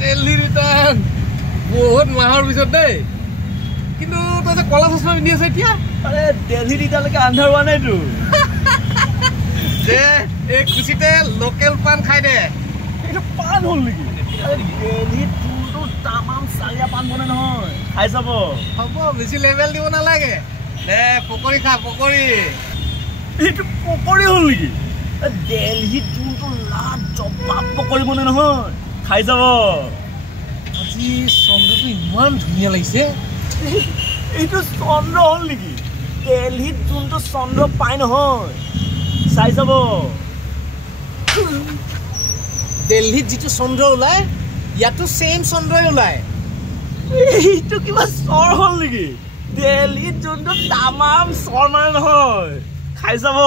Delhi return বহুত মাহৰ পিছত দেই কিন্তু তই যে কলা চশমা পিন্ধি আছে এতিয়া আৰে দিল্লীত এতিয়ালৈকে আন্ধাৰ হোৱা নাইতো যে এই খুচিতে লোকেল পান খাই দে এইটো পান হ'ল নেকি দিল্লীত যোনটো তামাম চালিয়া পান বনে নহয় খাই যাব হ'ব বেছি লেভেল দিব নালাগে দে পকৰি খা পকৰি এইটো পকৰি হ'ল নেকি দিল্লীত যোনটো লাট জবাব পকৰি বনে নহয় খাই যাব আজি চন্দ্ৰটো ইমান ধুনীয়া লাগিছে এইটো চন্দ্ৰ হ'ল নেকি দিল্লীত যোনটো চন্দ্ৰ পাই নহয় চাই যাব দিল্লীত যিটো চন্দ্ৰ ওলায় ইয়াতো চেম চন্দ্ৰই ওলায় এইটো কিবা চৰ হ'ল নেকি দিল্লীত যোনটো তামাম চৰ মাৰে নহয় খাই যাব